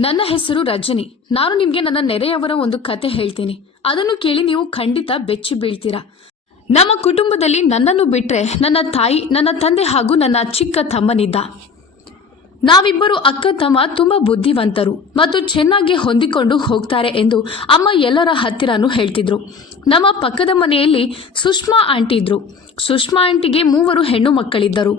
ನನ್ನ ಹೆಸರು ರಜನಿ. ನಾನು ನಿಮಗೆ ನನ್ನ ನೆರೆಯವರ ಒಂದು ಕತೆ ಹೇಳ್ತೀನಿ. ಅದನ್ನು ಕೇಳಿ ನೀವು ಖಂಡಿತ ಬೆಚ್ಚಿ ಬೀಳ್ತೀರಾ. ನಮ್ಮ ಕುಟುಂಬದಲ್ಲಿ ನನ್ನನ್ನು ಬಿಟ್ಟರೆ ನನ್ನ ತಾಯಿ, ನನ್ನ ತಂದೆ ಹಾಗೂ ನನ್ನ ಚಿಕ್ಕ ತಮ್ಮನಿದ್ದ. ನಾವಿಬ್ಬರು ಅಕ್ಕ, ತಮ್ಮ ತುಂಬ ಬುದ್ಧಿವಂತರು ಮತ್ತು ಚೆನ್ನಾಗಿ ಹೊಂದಿಕೊಂಡು ಹೋಗ್ತಾರೆ ಎಂದು ಅಮ್ಮ ಎಲ್ಲರ ಹತ್ತಿರನೂ ಹೇಳ್ತಿದ್ರು. ನಮ್ಮ ಪಕ್ಕದ ಮನೆಯಲ್ಲಿ ಸುಷ್ಮಾ ಆಂಟಿ ಇದ್ರು. ಸುಷ್ಮಾ ಆಂಟಿಗೆ ಮೂವರು ಹೆಣ್ಣು ಮಕ್ಕಳಿದ್ದರು.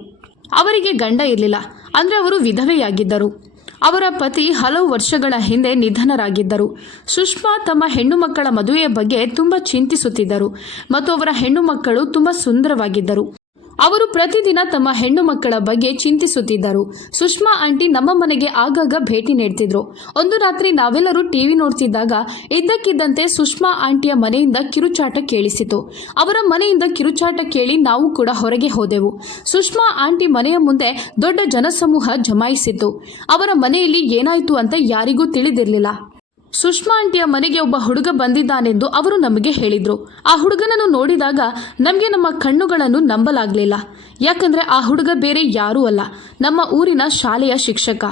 ಅವರಿಗೆ ಗಂಡ ಇರಲಿಲ್ಲ. ಅಂದರೆ ಅವರು ವಿಧವೆಯಾಗಿದ್ದರು. ಅವರ ಪತಿ ಹಲವು ವರ್ಷಗಳ ಹಿಂದೆ ನಿಧನರಾಗಿದ್ದರು. ಸುಷ್ಮಾ ತಮ್ಮ ಹೆಣ್ಣು ಮಕ್ಕಳ ಮದುವೆಯ ಬಗ್ಗೆ ತುಂಬ ಚಿಂತಿಸುತ್ತಿದ್ದರು ಮತ್ತು ಅವರ ಹೆಣ್ಣು ಮಕ್ಕಳು ತುಂಬ ಸುಂದರವಾಗಿದ್ದರು. ಅವರು ಪ್ರತಿದಿನ ತಮ್ಮ ಹೆಣ್ಣು ಮಕ್ಕಳ ಬಗ್ಗೆ ಚಿಂತಿಸುತ್ತಿದ್ದರು. ಸುಷ್ಮಾ ಆಂಟಿ ನಮ್ಮ ಮನೆಗೆ ಆಗಾಗ ಭೇಟಿ ನೀಡ್ತಿದ್ರು. ಒಂದು ರಾತ್ರಿ ನಾವೆಲ್ಲರೂ ಟಿವಿ ನೋಡ್ತಿದ್ದಾಗ ಇದ್ದಕ್ಕಿದ್ದಂತೆ ಸುಷ್ಮಾ ಆಂಟಿಯ ಮನೆಯಿಂದ ಕಿರುಚಾಟ ಕೇಳಿಸಿತು. ಅವರ ಮನೆಯಿಂದ ಕಿರುಚಾಟ ಕೇಳಿ ನಾವು ಕೂಡ ಹೊರಗೆ ಹೋದೆವು. ಸುಷ್ಮಾ ಆಂಟಿ ಮನೆಯ ಮುಂದೆ ದೊಡ್ಡ ಜನಸಮೂಹ ಜಮಾಯಿಸಿತ್ತು. ಅವರ ಮನೆಯಲ್ಲಿ ಏನಾಯಿತು ಅಂತ ಯಾರಿಗೂ ತಿಳಿದಿರಲಿಲ್ಲ. ಸುಷ್ಮಾ ಆಂಟಿಯ ಮನೆಗೆ ಒಬ್ಬ ಹುಡುಗ ಬಂದಿದ್ದಾನೆಂದು ಅವರು ನಮಗೆ ಹೇಳಿದ್ರು. ಆ ಹುಡುಗನನ್ನು ನೋಡಿದಾಗ ನಮಗೆ ನಮ್ಮ ಕಣ್ಣುಗಳನ್ನು ನಂಬಲಾಗಲಿಲ್ಲ. ಯಾಕಂದ್ರೆ ಆ ಹುಡುಗ ಬೇರೆ ಯಾರೂ ಅಲ್ಲ. ನಮ್ಮ ಊರಿನ ಶಾಲೆಯ ಶಿಕ್ಷಕ.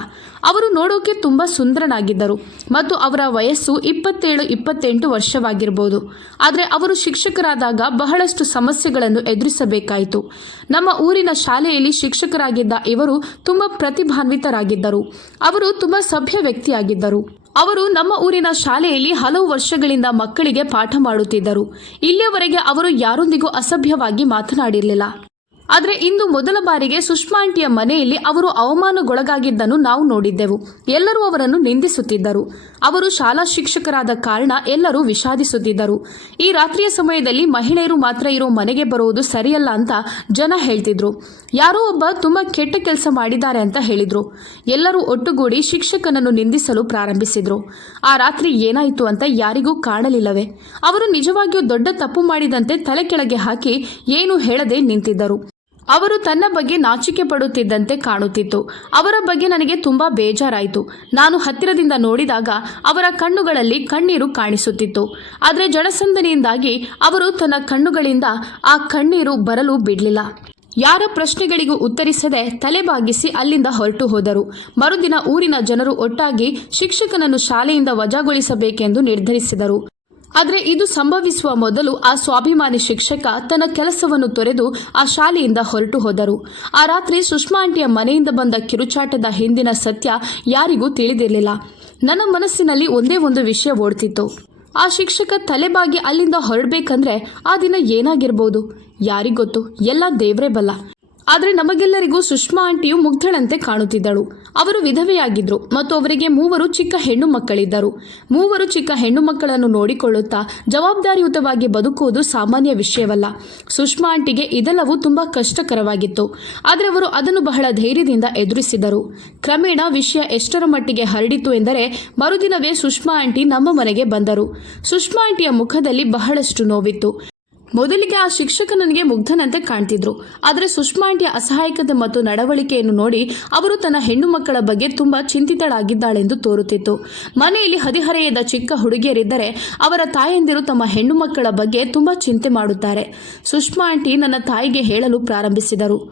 ಅವರು ನೋಡೋಕೆ ತುಂಬ ಸುಂದರನಾಗಿದ್ದರು ಮತ್ತು ಅವರ ವಯಸ್ಸು ಇಪ್ಪತ್ತೇಳು, ಇಪ್ಪತ್ತೆಂಟು ವರ್ಷವಾಗಿರ್ಬೋದು. ಆದರೆ ಅವರು ಶಿಕ್ಷಕರಾದಾಗ ಬಹಳಷ್ಟು ಸಮಸ್ಯೆಗಳನ್ನು ಎದುರಿಸಬೇಕಾಯಿತು. ನಮ್ಮ ಊರಿನ ಶಾಲೆಯಲ್ಲಿ ಶಿಕ್ಷಕರಾಗಿದ್ದ ಇವರು ತುಂಬ ಪ್ರತಿಭಾನ್ವಿತರಾಗಿದ್ದರು. ಅವರು ತುಂಬ ಸಭ್ಯ ವ್ಯಕ್ತಿಯಾಗಿದ್ದರು. ಅವರು ನಮ್ಮ ಊರಿನ ಶಾಲೆಯಲ್ಲಿ ಹಲವು ವರ್ಷಗಳಿಂದ ಮಕ್ಕಳಿಗೆ ಪಾಠ ಮಾಡುತ್ತಿದ್ದರು. ಇಲ್ಲಿಯವರೆಗೆ ಅವರು ಯಾರೊಂದಿಗೂ ಅಸಭ್ಯವಾಗಿ ಮಾತನಾಡಿರಲಿಲ್ಲ. ಆದರೆ ಇಂದು ಮೊದಲ ಬಾರಿಗೆ ಸುಷ್ಮಾ ಆಂಟಿಯ ಮನೆಯಲ್ಲಿ ಅವರು ಅವಮಾನಗೊಳಗಾಗಿದ್ದನ್ನು ನಾವು ನೋಡಿದ್ದೆವು. ಎಲ್ಲರೂ ಅವರನ್ನು ನಿಂದಿಸುತ್ತಿದ್ದರು. ಅವರು ಶಾಲಾ ಶಿಕ್ಷಕರಾದ ಕಾರಣ ಎಲ್ಲರೂ ವಿಷಾದಿಸುತ್ತಿದ್ದರು. ಈ ರಾತ್ರಿಯ ಸಮಯದಲ್ಲಿ ಮಹಿಳೆಯರು ಮಾತ್ರ ಇರೋ ಮನೆಗೆ ಬರುವುದು ಸರಿಯಲ್ಲ ಅಂತ ಜನ ಹೇಳ್ತಿದ್ರು. ಯಾರೋ ಒಬ್ಬ ತುಂಬಾ ಕೆಟ್ಟ ಕೆಲಸ ಮಾಡಿದ್ದಾರೆ ಅಂತ ಹೇಳಿದ್ರು. ಎಲ್ಲರೂ ಒಟ್ಟುಗೂಡಿ ಶಿಕ್ಷಕನನ್ನು ನಿಂದಿಸಲು ಪ್ರಾರಂಭಿಸಿದ್ರು. ಆ ರಾತ್ರಿ ಏನಾಯಿತು ಅಂತ ಯಾರಿಗೂ ಕಾಣಲಿಲ್ಲವೇ. ಅವರು ನಿಜವಾಗಿಯೂ ದೊಡ್ಡ ತಪ್ಪು ಮಾಡಿದಂತೆ ತಲೆ ಕೆಳಗೆ ಹಾಕಿ ಏನು ಹೇಳದೆ ನಿಂತಿದ್ದರು. ಅವರು ತನ್ನ ಬಗ್ಗೆ ನಾಚಿಕೆ ಪಡುತ್ತಿದ್ದಂತೆ ಕಾಣುತ್ತಿತ್ತು. ಅವರ ಬಗ್ಗೆ ನನಗೆ ತುಂಬಾ ಬೇಜಾರಾಯಿತು. ನಾನು ಹತ್ತಿರದಿಂದ ನೋಡಿದಾಗ ಅವರ ಕಣ್ಣುಗಳಲ್ಲಿ ಕಣ್ಣೀರು ಕಾಣಿಸುತ್ತಿತ್ತು. ಆದರೆ ಜನಸಂದನಿಯಿಂದಾಗಿ ಅವರು ತನ್ನ ಕಣ್ಣುಗಳಿಂದ ಆ ಕಣ್ಣೀರು ಬರಲು ಬಿಡಲಿಲ್ಲ. ಯಾರ ಪ್ರಶ್ನೆಗಳಿಗೂ ಉತ್ತರಿಸದೆ ತಲೆಬಾಗಿಸಿ ಅಲ್ಲಿಂದ ಹೊರಟು ಹೋದರು. ಮರುದಿನ ಊರಿನ ಜನರು ಒಟ್ಟಾಗಿ ಶಿಕ್ಷಕನನ್ನು ಶಾಲೆಯಿಂದ ವಜಾಗೊಳಿಸಬೇಕೆಂದು ನಿರ್ಧರಿಸಿದರು. ಆದರೆ ಇದು ಸಂಭವಿಸುವ ಮೊದಲು ಆ ಸ್ವಾಭಿಮಾನಿ ಶಿಕ್ಷಕ ತನ್ನ ಕೆಲಸವನ್ನು ತೊರೆದು ಆ ಶಾಲೆಯಿಂದ ಹೊರಟು ಹೋದರು. ಆ ರಾತ್ರಿ ಸುಷ್ಮಾ ಆಂಟಿಯ ಮನೆಯಿಂದ ಬಂದ ಕಿರುಚಾಟದ ಹಿಂದಿನ ಸತ್ಯ ಯಾರಿಗೂ ತಿಳಿದಿರಲಿಲ್ಲ. ನನ್ನ ಮನಸ್ಸಿನಲ್ಲಿ ಒಂದೇ ಒಂದು ವಿಷಯ ಓಡ್ತಿತ್ತು. ಆ ಶಿಕ್ಷಕ ತಲೆಬಾಗಿ ಅಲ್ಲಿಂದ ಹೊರಡ್ಬೇಕಂದ್ರೆ ಆ ದಿನ ಏನಾಗಿರ್ಬೋದು? ಯಾರಿಗೊತ್ತು ಎಲ್ಲ ದೇವ್ರೇ ಬಲ್ಲ. ಆದರೆ ನಮಗೆಲ್ಲರಿಗೂ ಸುಷ್ಮಾ ಆಂಟಿಯು ಮುಗ್ಧಳಂತೆ ಕಾಣುತ್ತಿದ್ದಳು. ಅವರು ವಿಧವೆಯಾಗಿದ್ದರು ಮತ್ತು ಅವರಿಗೆ ಮೂವರು ಚಿಕ್ಕ ಹೆಣ್ಣು ಮಕ್ಕಳಿದ್ದರು. ಮೂವರು ಚಿಕ್ಕ ಹೆಣ್ಣು ಮಕ್ಕಳನ್ನು ನೋಡಿಕೊಳ್ಳುತ್ತಾ ಜವಾಬ್ದಾರಿಯುತವಾಗಿ ಬದುಕುವುದು ಸಾಮಾನ್ಯ ವಿಷಯವಲ್ಲ. ಸುಷ್ಮಾ ಆಂಟಿಗೆ ಇದೆಲ್ಲವೂ ತುಂಬಾ ಕಷ್ಟಕರವಾಗಿತ್ತು. ಆದರೆ ಅವರು ಅದನ್ನು ಬಹಳ ಧೈರ್ಯದಿಂದ ಎದುರಿಸಿದರು. ಕ್ರಮೇಣ ವಿಷಯ ಎಷ್ಟರ ಮಟ್ಟಿಗೆ ಹರಡಿತು ಎಂದರೆ ಮರುದಿನವೇ ಸುಷ್ಮಾ ಆಂಟಿ ನಮ್ಮ ಮನೆಗೆ ಬಂದರು. ಸುಷ್ಮಾ ಆಂಟಿಯ ಮುಖದಲ್ಲಿ ಬಹಳಷ್ಟು ನೋವಿತ್ತು. ಮೊದಲಿಗೆ ಆ ಶಿಕ್ಷಕ ನನಗೆ ಮುಗ್ಧನಂತೆ ಕಾಣ್ತಿದ್ರು. ಆದರೆ ಸುಷ್ಮಾ ಆಂಟಿಯ ಅಸಹಾಯಕತೆ ಮತ್ತು ನಡವಳಿಕೆಯನ್ನು ನೋಡಿ ಅವರು ತನ್ನ ಹೆಣ್ಣು ಮಕ್ಕಳ ಬಗ್ಗೆ ತುಂಬಾ ಚಿಂತಿತಳಾಗಿದ್ದಾಳೆಂದು ತೋರುತ್ತಿತ್ತು. ಮನೆಯಲ್ಲಿ ಹದಿಹರೆಯದ ಚಿಕ್ಕ ಹುಡುಗಿಯರಿದ್ದರೆ ಅವರ ತಾಯಂದಿರು ತಮ್ಮ ಹೆಣ್ಣು ಮಕ್ಕಳ ಬಗ್ಗೆ ತುಂಬಾ ಚಿಂತೆ ಮಾಡುತ್ತಾರೆ. ಸುಷ್ಮಾ ಆಂಟಿ ನನ್ನ ತಾಯಿಗೆ ಹೇಳಲು ಪ್ರಾರಂಭಿಸಿದರು.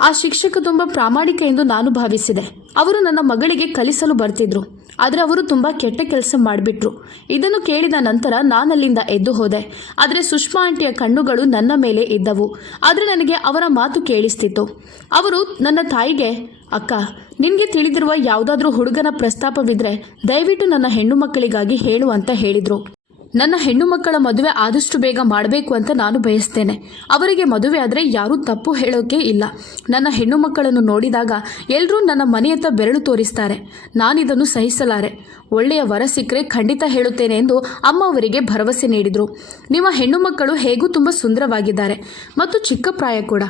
ಆ ಶಿಕ್ಷಕ ತುಂಬಾ ಪ್ರಾಮಾಣಿಕ ಎಂದು ನಾನು ಭಾವಿಸಿದೆ. ಅವರು ನನ್ನ ಮಗಳಿಗೆ ಕಲಿಸಲು ಬರ್ತಿದ್ರು, ಆದರೆ ಅವರು ತುಂಬ ಕೆಟ್ಟ ಕೆಲಸ ಮಾಡಿಬಿಟ್ರು. ಇದನ್ನು ಕೇಳಿದ ನಂತರ ನಾನಲ್ಲಿಂದ ಎದ್ದು ಹೋದೆ. ಆದರೆ ಸುಷ್ಮಾ ಆಂಟಿಯ ಕಣ್ಣುಗಳು ನನ್ನ ಮೇಲೆ ಇದ್ದವು. ಆದರೆ ನನಗೆ ಅವರ ಮಾತು ಕೇಳಿಸ್ತಿತ್ತು. ಅವರು, ನನ್ನ ತಾಯಿಗೆ, ಅಕ್ಕ, ನಿನಗೆ ತಿಳಿದಿರುವ ಯಾವುದಾದ್ರೂ ಹುಡುಗನ ಪ್ರಸ್ತಾಪವಿದ್ರೆ ದಯವಿಟ್ಟು ನನ್ನ ಹೆಣ್ಣು ಮಕ್ಕಳಿಗಾಗಿ ಹೇಳು ಅಂತ ಹೇಳಿದರು. ನನ್ನ ಹೆಣ್ಣು ಮಕ್ಕಳ ಮದುವೆ ಆದಷ್ಟು ಬೇಗ ಮಾಡಬೇಕು ಅಂತ ನಾನು ಬಯಸ್ತೇನೆ. ಅವರಿಗೆ ಮದುವೆ ಆದರೆ ಯಾರೂ ತಪ್ಪು ಹೇಳೋಕೆ ಇಲ್ಲ. ನನ್ನ ಹೆಣ್ಣು ಮಕ್ಕಳನ್ನು ನೋಡಿದಾಗ ಎಲ್ಲರೂ ನನ್ನ ಮನೆಯತ್ತ ಬೆರಳು ತೋರಿಸ್ತಾರೆ. ನಾನಿದನ್ನು ಸಹಿಸಲಾರೆ. ಒಳ್ಳೆಯ ವರ ಸಿಕ್ಕರೆ ಖಂಡಿತ ಹೇಳುತ್ತೇನೆ ಎಂದು ಅಮ್ಮ ಅವರಿಗೆ ಭರವಸೆ ನೀಡಿದರು. ನಿಮ್ಮ ಹೆಣ್ಣು ಮಕ್ಕಳು ಹೇಗೂ ತುಂಬ ಸುಂದರವಾಗಿದ್ದಾರೆ. ಮತ್ತು ಚಿಕ್ಕ ಪ್ರಾಯ ಕೂಡ.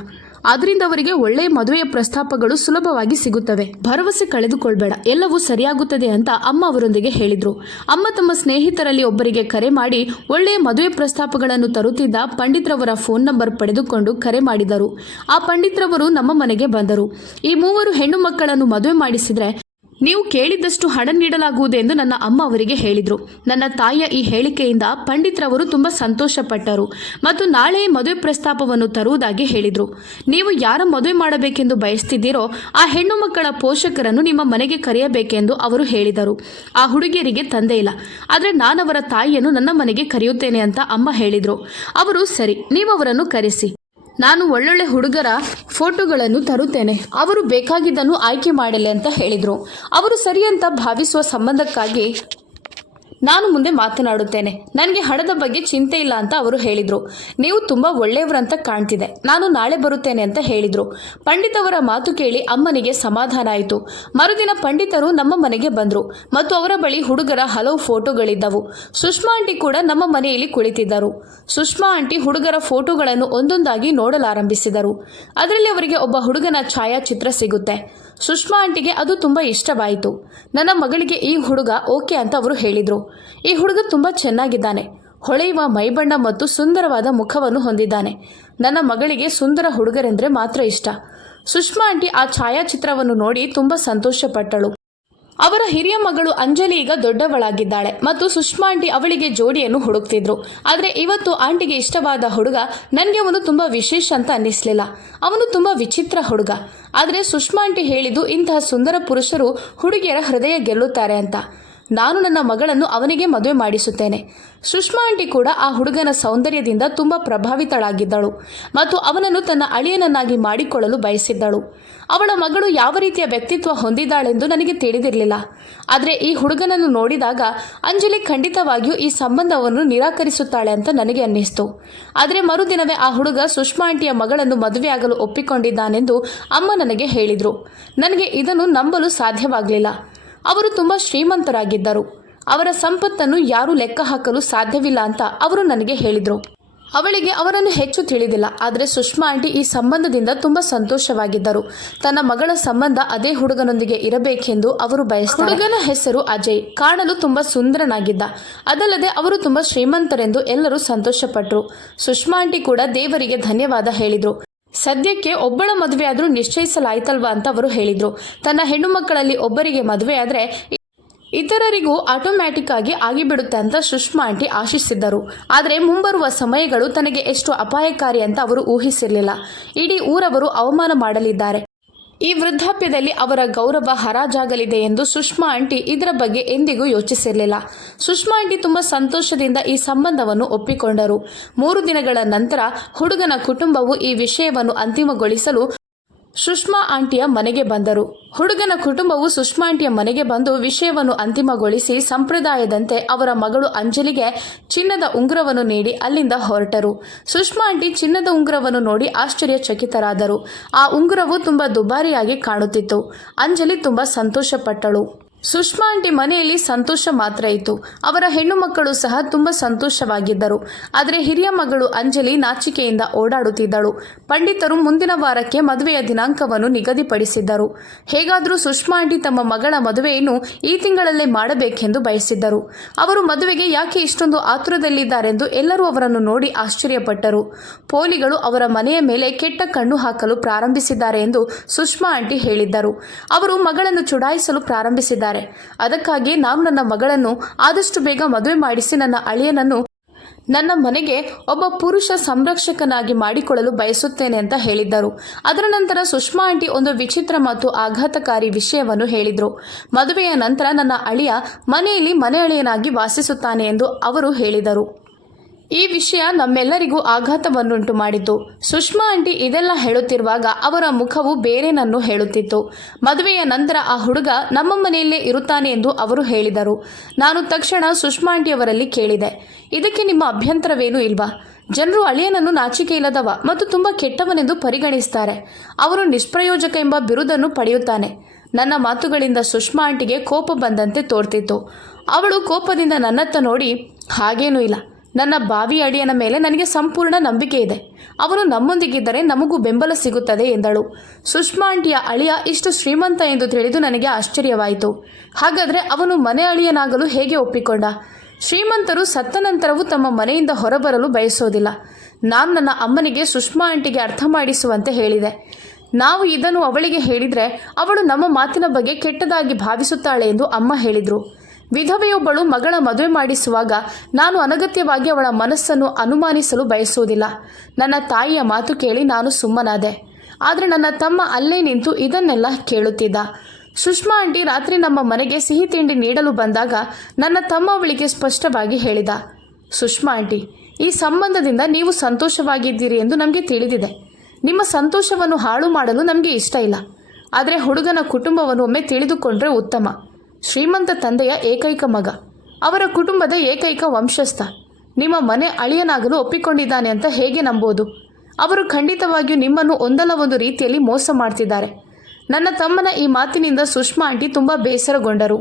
ಆದ್ರಿಂದ ಅವರಿಗೆ ಒಳ್ಳೆಯ ಮದುವೆಯ ಪ್ರಸ್ತಾಪಗಳು ಸುಲಭವಾಗಿ ಸಿಗುತ್ತವೆ. ಭರವಸೆ ಕಳೆದುಕೊಳ್ಬೇಡ, ಎಲ್ಲವೂ ಸರಿಯಾಗುತ್ತದೆ ಅಂತ ಅಮ್ಮ ಅವರೊಂದಿಗೆ ಹೇಳಿದ್ರು. ಅಮ್ಮ ತಮ್ಮ ಸ್ನೇಹಿತರಲ್ಲಿ ಒಬ್ಬರಿಗೆ ಕರೆ ಮಾಡಿ ಒಳ್ಳೆಯ ಮದುವೆ ಪ್ರಸ್ತಾಪಗಳನ್ನು ತರುತ್ತಿದ್ದ ಪಂಡಿತ್ರವರ ಫೋನ್ ನಂಬರ್ ಪಡೆದುಕೊಂಡು ಕರೆ ಮಾಡಿದರು. ಆ ಪಂಡಿತ್ರವರು ನಮ್ಮ ಮನೆಗೆ ಬಂದರು. ಈ ಮೂವರು ಹೆಣ್ಣು ಮಕ್ಕಳನ್ನು ಮದುವೆ ಮಾಡಿಸಿದ್ರೆ ನೀವು ಕೇಳಿದ್ದಷ್ಟು ಹಣ ನೀಡಲಾಗುವುದೆಂದು ನನ್ನ ಅಮ್ಮ ಅವರಿಗೆ ಹೇಳಿದರು. ನನ್ನ ತಾಯಿಯ ಈ ಹೇಳಿಕೆಯಿಂದ ಪಂಡಿತ್ರವರು ತುಂಬ ಸಂತೋಷಪಟ್ಟರು ಮತ್ತು ನಾಳೆ ಮದುವೆ ಪ್ರಸ್ತಾಪವನ್ನು ತರುವುದಾಗಿ ಹೇಳಿದರು. ನೀವು ಯಾರ ಮದುವೆ ಮಾಡಬೇಕೆಂದು ಬಯಸ್ತಿದ್ದೀರೋ ಆ ಹೆಣ್ಣು ಮಕ್ಕಳ ಪೋಷಕರನ್ನು ನಿಮ್ಮ ಮನೆಗೆ ಕರೆಯಬೇಕೆಂದು ಅವರು ಹೇಳಿದರು. ಆ ಹುಡುಗಿಯರಿಗೆ ತಂದೆ ಇಲ್ಲ. ಆದರೆ ನಾನವರ ತಾಯಿಯನ್ನು ನನ್ನ ಮನೆಗೆ ಕರೆಯುತ್ತೇನೆ ಅಂತ ಅಮ್ಮ ಹೇಳಿದರು. ಅವರು ಸರಿ, ನೀವು ಅವರನ್ನು ಕರೆಸಿ. ನಾನು ಒಳ್ಳೊಳ್ಳೆ ಹುಡುಗರ ಫೋಟೋಗಳನ್ನು ತರುತ್ತೇನೆ. ಅವರು ಬೇಕಾಗಿದ್ದನ್ನು ಆಯ್ಕೆ ಮಾಡಲಿ ಅಂತ ಹೇಳಿದರು. ಅವರು ಸರಿ ಅಂತ ಭಾವಿಸುವ ಸಂಬಂಧಕ್ಕಾಗಿ ನಾನು ಮುಂದೆ ಮಾತನಾಡುತ್ತೇನೆ. ನನಗೆ ಹಣದ ಬಗ್ಗೆ ಚಿಂತೆ ಇಲ್ಲ ಅಂತ ಅವರು ಹೇಳಿದರು. ನೀವು ತುಂಬ ಒಳ್ಳೆಯವರಂತ ಕಾಣ್ತಿದೆ. ನಾನು ನಾಳೆ ಬರುತ್ತೇನೆ ಅಂತ ಹೇಳಿದರು. ಪಂಡಿತವರ ಮಾತು ಕೇಳಿ ಅಮ್ಮನಿಗೆ ಸಮಾಧಾನ ಆಯಿತು. ಮರುದಿನ ಪಂಡಿತರು ನಮ್ಮ ಮನೆಗೆ ಬಂದರು. ಮತ್ತು ಅವರ ಬಳಿ ಹುಡುಗರ ಹಲವು ಫೋಟೋಗಳಿದ್ದವು. ಸುಷ್ಮಾ ಆಂಟಿ ಕೂಡ ನಮ್ಮ ಮನೆಯಲ್ಲಿ ಕುಳಿತಿದ್ದರು. ಸುಷ್ಮಾ ಆಂಟಿ ಹುಡುಗರ ಫೋಟೋಗಳನ್ನು ಒಂದೊಂದಾಗಿ ನೋಡಲಾರಂಭಿಸಿದರು. ಅದರಲ್ಲಿ ಅವರಿಗೆ ಒಬ್ಬ ಹುಡುಗನ ಛಾಯಾಚಿತ್ರ ಸಿಗುತ್ತೆ. ಸುಷ್ಮಾ ಆಂಟಿಗೆ ಅದು ತುಂಬ ಇಷ್ಟವಾಯಿತು. ನನ್ನ ಮಗಳಿಗೆ ಈ ಹುಡುಗ ಓಕೆ ಅಂತ ಅವರು ಹೇಳಿದರು. ಈ ಹುಡುಗ ತುಂಬ ಚೆನ್ನಾಗಿದ್ದಾನೆ. ಹೊಳೆಯುವ ಮೈಬಣ್ಣ ಮತ್ತು ಸುಂದರವಾದ ಮುಖವನ್ನು ಹೊಂದಿದ್ದಾನೆ. ನನ್ನ ಮಗಳಿಗೆ ಸುಂದರ ಹುಡುಗರೆಂದರೆ ಮಾತ್ರ ಇಷ್ಟ. ಸುಷ್ಮಾ ಆಂಟಿ ಆ ಛಾಯಾಚಿತ್ರವನ್ನು ನೋಡಿ ತುಂಬ ಸಂತೋಷಪಟ್ಟಳು. ಅವರ ಹಿರಿಯ ಮಗಳು ಅಂಜಲಿ ಈಗ ದೊಡ್ಡವಳಾಗಿದ್ದಾಳೆ ಮತ್ತು ಸುಷ್ಮಾ ಆಂಟಿ ಅವಳಿಗೆ ಜೋಡಿಯನ್ನು ಹುಡುಕ್ತಿದ್ರು. ಆದರೆ ಇವತ್ತು ಆಂಟಿಗೆ ಇಷ್ಟವಾದ ಹುಡುಗ ನನಗೆ ಅವನು ತುಂಬ ವಿಶೇಷ ಅಂತ ಅನ್ನಿಸ್ಲಿಲ್ಲ. ಅವನು ತುಂಬ ವಿಚಿತ್ರ ಹುಡುಗ. ಆದರೆ ಸುಷ್ಮಾ ಆಂಟಿ ಹೇಳಿದ್ದು ಇಂತಹ ಸುಂದರ ಪುರುಷರು ಹುಡುಗಿಯರ ಹೃದಯ ಗೆಲ್ಲುತ್ತಾರೆ ಅಂತ. ನಾನು ನನ್ನ ಮಗಳನ್ನು ಅವನಿಗೆ ಮದುವೆ ಮಾಡಿಸುತ್ತೇನೆ. ಸುಷ್ಮಾ ಆಂಟಿ ಕೂಡ ಆ ಹುಡುಗನ ಸೌಂದರ್ಯದಿಂದ ತುಂಬ ಪ್ರಭಾವಿತಳಾಗಿದ್ದಳು ಮತ್ತು ಅವನನ್ನು ತನ್ನ ಅಳಿಯನನ್ನಾಗಿ ಮಾಡಿಕೊಳ್ಳಲು ಬಯಸಿದ್ದಳು. ಅವಳ ಮಗಳು ಯಾವ ರೀತಿಯ ವ್ಯಕ್ತಿತ್ವ ಹೊಂದಿದ್ದಾಳೆಂದು ನನಗೆ ತಿಳಿದಿರಲಿಲ್ಲ. ಆದರೆ ಈ ಹುಡುಗನನ್ನು ನೋಡಿದಾಗ ಅಂಜಲಿ ಖಂಡಿತವಾಗಿಯೂ ಈ ಸಂಬಂಧವನ್ನು ನಿರಾಕರಿಸುತ್ತಾಳೆ ಅಂತ ನನಗೆ ಅನ್ನಿಸ್ತು. ಆದರೆ ಮರುದಿನವೇ ಆ ಹುಡುಗ ಸುಷ್ಮಾ ಆಂಟಿಯ ಮಗಳನ್ನು ಮದುವೆಯಾಗಲು ಒಪ್ಪಿಕೊಂಡಿದ್ದಾನೆಂದು ಅಮ್ಮ ನನಗೆ ಹೇಳಿದರು. ನನಗೆ ಇದನ್ನು ನಂಬಲು ಸಾಧ್ಯವಾಗಲಿಲ್ಲ. ಅವರು ತುಂಬ ಶ್ರೀಮಂತರಾಗಿದ್ದರು. ಅವರ ಸಂಪತ್ತನ್ನು ಯಾರೂ ಲೆಕ್ಕ ಹಾಕಲು ಸಾಧ್ಯವಿಲ್ಲ ಅಂತ ಅವರು ನನಗೆ ಹೇಳಿದರು. ಅವಳಿಗೆ ಅವರನ್ನು ಹೆಚ್ಚು ತಿಳಿದಿಲ್ಲ, ಆದರೆ ಸುಷ್ಮಾ ಆಂಟಿ ಈ ಸಂಬಂಧದಿಂದ ತುಂಬ ಸಂತೋಷವಾಗಿದ್ದರು. ತನ್ನ ಮಗಳ ಸಂಬಂಧ ಅದೇ ಹುಡುಗನೊಂದಿಗೆ ಇರಬೇಕೆಂದು ಅವರು ಬಯಸಿದ ಹುಡುಗನ ಹೆಸರು ಅಜಯ್, ಕಾಣಲು ತುಂಬ ಸುಂದರನಾಗಿದ್ದ. ಅದಲ್ಲದೆ ಅವರು ತುಂಬ ಶ್ರೀಮಂತರೆಂದು ಎಲ್ಲರೂ ಸಂತೋಷಪಟ್ಟರು ಸುಷ್ಮಾ ಆಂಟಿ ಕೂಡ ದೇವರಿಗೆ ಧನ್ಯವಾದ ಹೇಳಿದರು. ಸದ್ಯಕ್ಕೆ ಒಬ್ಬಳ ಮದುವೆ ಆದರೂ ನಿಶ್ಚಯಿಸಲಾಯ್ತಲ್ವಾ ಅಂತ ಅವರು ಹೇಳಿದರು. ತನ್ನ ಹೆಣ್ಣು ಮಕ್ಕಳಲ್ಲಿ ಒಬ್ಬರಿಗೆ ಮದುವೆ ಆದರೆ ಇತರರಿಗೂ ಆಟೋಮ್ಯಾಟಿಕ್ ಆಗಿ ಆಗಿಬಿಡುತ್ತೆ ಅಂತ ಸುಷ್ಮಾ ಆಂಟಿ ಆಶಿಸಿದ್ದರು. ಆದರೆ ಮುಂಬರುವ ಸಮಯಗಳು ತನಗೆ ಎಷ್ಟು ಅಪಾಯಕಾರಿ ಅಂತ ಅವರು ಊಹಿಸಿರಲಿಲ್ಲ. ಇಡೀ ಊರವರು ಅವಮಾನ ಮಾಡಲಿದ್ದಾರೆ. ಈ ವೃದ್ಧಾಪ್ಯದಲ್ಲಿ ಅವರ ಗೌರವ ಹರಾಜಾಗಲಿದೆ ಎಂದು ಸುಷ್ಮಾ ಆಂಟಿ ಇದರ ಬಗ್ಗೆ ಎಂದಿಗೂ ಯೋಚಿಸಿರಲಿಲ್ಲ. ಸುಷ್ಮಾ ಆಂಟಿ ತುಂಬ ಸಂತೋಷದಿಂದ ಈ ಸಂಬಂಧವನ್ನು ಒಪ್ಪಿಕೊಂಡರು. ಮೂರು ದಿನಗಳ ನಂತರ ಹುಡುಗನ ಕುಟುಂಬವು ಈ ವಿಷಯವನ್ನು ಅಂತಿಮಗೊಳಿಸಲು ಸುಷ್ಮಾ ಆಂಟಿಯ ಮನೆಗೆ ಬಂದರು. ಹುಡುಗನ ಕುಟುಂಬವು ಸುಷ್ಮಾ ಆಂಟಿಯ ಮನೆಗೆ ಬಂದು ವಿಷಯವನ್ನು ಅಂತಿಮಗೊಳಿಸಿ ಸಂಪ್ರದಾಯದಂತೆ ಅವರ ಮಗಳು ಅಂಜಲಿಗೆ ಚಿನ್ನದ ಉಂಗುರವನ್ನು ನೀಡಿ ಅಲ್ಲಿಂದ ಹೊರಟರು. ಸುಷ್ಮಾ ಆಂಟಿ ಚಿನ್ನದ ಉಂಗುರವನ್ನು ನೋಡಿ ಆಶ್ಚರ್ಯಚಕಿತರಾದರು. ಆ ಉಂಗುರವು ತುಂಬ ದುಬಾರಿಯಾಗಿ ಕಾಣುತ್ತಿತ್ತು. ಅಂಜಲಿ ತುಂಬ ಸಂತೋಷಪಟ್ಟಳು. ಸುಷ್ಮಾ ಆಂಟಿ ಮನೆಯಲ್ಲಿ ಸಂತೋಷ ಮಾತ್ರ ಇತ್ತು. ಅವರ ಹೆಣ್ಣು ಮಕ್ಕಳು ಸಹ ತುಂಬ ಸಂತೋಷವಾಗಿದ್ದರು. ಆದರೆ ಹಿರಿಯ ಮಗಳು ಅಂಜಲಿ ನಾಚಿಕೆಯಿಂದ ಓಡಾಡುತ್ತಿದ್ದಳು. ಪಂಡಿತರು ಮುಂದಿನ ವಾರಕ್ಕೆ ಮದುವೆಯ ದಿನಾಂಕವನ್ನು ನಿಗದಿಪಡಿಸಿದ್ದರು. ಹೇಗಾದರೂ ಸುಷ್ಮಾ ಆಂಟಿ ತಮ್ಮ ಮಗಳ ಮದುವೆಯನ್ನು ಈ ತಿಂಗಳಲ್ಲೇ ಮಾಡಬೇಕೆಂದು ಬಯಸಿದ್ದರು. ಅವರು ಮದುವೆಗೆ ಯಾಕೆ ಇಷ್ಟೊಂದು ಆತುರದಲ್ಲಿದ್ದಾರೆಂದು ಎಲ್ಲರೂ ಅವರನ್ನು ನೋಡಿ ಆಶ್ಚರ್ಯಪಟ್ಟರು. ಪೋಲಿಗಳು ಅವರ ಮನೆಯ ಮೇಲೆ ಕೆಟ್ಟ ಕಣ್ಣು ಹಾಕಲು ಪ್ರಾರಂಭಿಸಿದ್ದಾರೆ ಎಂದು ಸುಷ್ಮಾ ಆಂಟಿ ಹೇಳಿದ್ದರು. ಅವರು ಮಗಳನ್ನು ಚುಡಾಯಿಸಲು ಪ್ರಾರಂಭಿಸಿದ್ದಾರೆ. ಅದಕ್ಕಾಗಿ ನಾನು ನನ್ನ ಮಗಳನ್ನು ಆದಷ್ಟು ಬೇಗ ಮದುವೆ ಮಾಡಿಸಿ ನನ್ನ ಅಳಿಯನನ್ನು ನನ್ನ ಮನೆಗೆ ಒಬ್ಬ ಪುರುಷ ಸಂರಕ್ಷಕನಾಗಿ ಮಾಡಿಕೊಳ್ಳಲು ಬಯಸುತ್ತೇನೆ ಅಂತ ಹೇಳಿದ್ದರು. ಅದರ ನಂತರ ಸುಷ್ಮಾ ಆಂಟಿ ಒಂದು ವಿಚಿತ್ರ ಮತ್ತು ಆಘಾತಕಾರಿ ವಿಷಯವನ್ನು ಹೇಳಿದರು. ಮದುವೆಯ ನಂತರ ನನ್ನ ಅಳಿಯ ಮನೆಯಲ್ಲಿ ಮನೆ ಅಳಿಯನಾಗಿ ವಾಸಿಸುತ್ತಾನೆ ಎಂದು ಅವರು ಹೇಳಿದರು. ಈ ವಿಷಯ ನಮ್ಮೆಲ್ಲರಿಗೂ ಆಘಾತವನ್ನುಂಟು ಮಾಡಿತು. ಸುಷ್ಮಾ ಆಂಟಿ ಇದೆಲ್ಲ ಹೇಳುತ್ತಿರುವಾಗ ಅವರ ಮುಖವು ಬೇರೆನನ್ನು ಹೇಳುತ್ತಿತ್ತು. ಮದುವೆಯ ನಂತರ ಆ ಹುಡುಗ ನಮ್ಮ ಮನೆಯಲ್ಲೇ ಇರುತ್ತಾನೆ ಎಂದು ಅವರು ಹೇಳಿದರು. ನಾನು ತಕ್ಷಣ ಸುಷ್ಮಾ ಆಂಟಿಯವರಲ್ಲಿ ಕೇಳಿದೆ. ಇದಕ್ಕೆ ನಿಮ್ಮ ಅಭ್ಯಂತರವೇನೂ ಇಲ್ವಾ? ಜನರು ಅಳಿಯನನ್ನು ನಾಚಿಕೆ ಇಲ್ಲದವ ಮತ್ತು ತುಂಬ ಕೆಟ್ಟವನೆಂದು ಪರಿಗಣಿಸ್ತಾರೆ. ಅವರು ನಿಷ್ಪ್ರಯೋಜಕ ಎಂಬ ಬಿರುದನ್ನು ಪಡೆಯುತ್ತಾನೆ. ನನ್ನ ಮಾತುಗಳಿಂದ ಸುಷ್ಮಾ ಆಂಟಿಗೆ ಕೋಪ ಬಂದಂತೆ ತೋರ್ತಿತ್ತು. ಅವಳು ಕೋಪದಿಂದ ನನ್ನತ್ತ ನೋಡಿ, ಹಾಗೇನೂ ಇಲ್ಲ. ನನ್ನ ಬಾವಿ ಅಡಿಯನ ಮೇಲೆ ನನಗೆ ಸಂಪೂರ್ಣ ನಂಬಿಕೆ ಇದೆ. ಅವನು ನಮ್ಮೊಂದಿಗಿದ್ದರೆ ನಮಗೂ ಬೆಂಬಲ ಸಿಗುತ್ತದೆ ಎಂದಳು. ಸುಷ್ಮಾ ಆಂಟಿಯ ಅಳಿಯ ಇಷ್ಟು ಶ್ರೀಮಂತ ಎಂದು ತಿಳಿದು ನನಗೆ ಆಶ್ಚರ್ಯವಾಯಿತು. ಹಾಗಾದರೆ ಅವನು ಮನೆ ಅಳಿಯನಾಗಲು ಹೇಗೆ ಒಪ್ಪಿಕೊಂಡ? ಶ್ರೀಮಂತರು ಸತ್ತ ನಂತರವೂ ತಮ್ಮ ಮನೆಯಿಂದ ಹೊರಬರಲು ಬಯಸೋದಿಲ್ಲ. ನಾನು ನನ್ನ ಅಮ್ಮನಿಗೆ ಸುಷ್ಮಾ ಆಂಟಿಗೆ ಅರ್ಥ ಮಾಡಿಸುವಂತೆ ಹೇಳಿದೆ. ನಾವು ಇದನ್ನು ಅವಳಿಗೆ ಹೇಳಿದರೆ ಅವಳು ನಮ್ಮ ಮಾತಿನ ಬಗ್ಗೆ ಕೆಟ್ಟದಾಗಿ ಭಾವಿಸುತ್ತಾಳೆ ಎಂದು ಅಮ್ಮ ಹೇಳಿದರು. ವಿಧವೆಯೊಬ್ಬಳು ಮಗಳ ಮದುವೆ ಮಾಡಿಸುವಾಗ ನಾನು ಅನಗತ್ಯವಾಗಿ ಅವಳ ಮನಸ್ಸನ್ನು ಅನುಮಾನಿಸಲು ಬಯಸುವುದಿಲ್ಲ. ನನ್ನ ತಾಯಿಯ ಮಾತು ಕೇಳಿ ನಾನು ಸುಮ್ಮನಾದೆ. ಆದರೆ ನನ್ನ ತಮ್ಮ ಅಲ್ಲೇ ನಿಂತು ಇದನ್ನೆಲ್ಲ ಕೇಳುತ್ತಿದ್ದ. ಸುಷ್ಮಾ ಆಂಟಿ ರಾತ್ರಿ ನಮ್ಮ ಮನೆಗೆ ಸಿಹಿ ತಿಂಡಿ ನೀಡಲು ಬಂದಾಗ ನನ್ನ ತಮ್ಮ ಅವಳಿಗೆ ಸ್ಪಷ್ಟವಾಗಿ ಹೇಳಿದ, ಸುಷ್ಮಾ ಆಂಟಿ, ಈ ಸಂಬಂಧದಿಂದ ನೀವು ಸಂತೋಷವಾಗಿದ್ದೀರಿ ಎಂದು ನಮಗೆ ತಿಳಿದಿದೆ. ನಿಮ್ಮ ಸಂತೋಷವನ್ನು ಹಾಳು ಮಾಡಲು ನಮಗೆ ಇಷ್ಟ ಇಲ್ಲ. ಆದರೆ ಹುಡುಗನ ಕುಟುಂಬವನ್ನು ಒಮ್ಮೆ ತಿಳಿದುಕೊಂಡ್ರೆ ಉತ್ತಮ. ಶ್ರೀಮಂತ ತಂದೆಯ ಏಕೈಕ ಮಗ. ಅವರ ಕುಟುಂಬದ ಏಕೈಕ ವಂಶಸ್ಥ. ನಿಮ್ಮ ಮನೆ ಅಳಿಯನಾಗಲು ಒಪ್ಪಿಕೊಂಡಿದ್ದಾನೆ ಅಂತ ಹೇಗೆ ನಂಬೋದು? ಅವರು ಖಂಡಿತವಾಗಿಯೂ ನಿಮ್ಮನ್ನು ಒಂದಲ್ಲ ಒಂದು ರೀತಿಯಲ್ಲಿ ಮೋಸ ಮಾಡ್ತಿದ್ದಾರೆ. ನನ್ನ ತಮ್ಮನ ಈ ಮಾತಿನಿಂದ ಸುಷ್ಮಾ ಆಂಟಿ ತುಂಬ ಬೇಸರಗೊಂಡರು.